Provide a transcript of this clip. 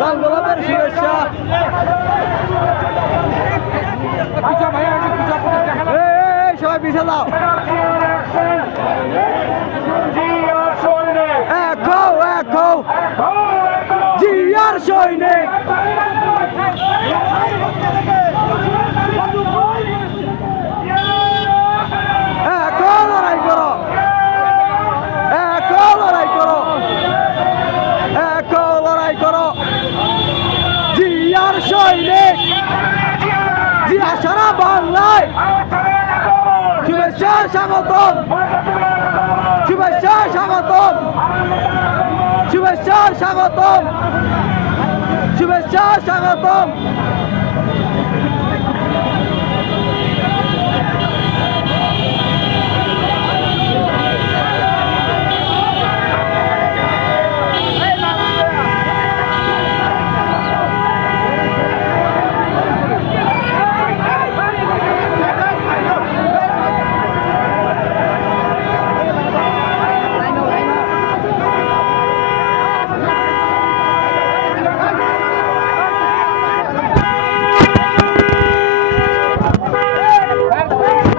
লাল গোলাপের শুভেচ্ছা। সবাই পিছিয়ে দাও জিয়ার সৈনিক। সারা বাংলায় শুভেচ্ছা স্বাগতম। শুভেচ্ছা স্বাগতম। শুভেচ্ছা স্বাগতম। শুভেচ্ছা স্বাগতম।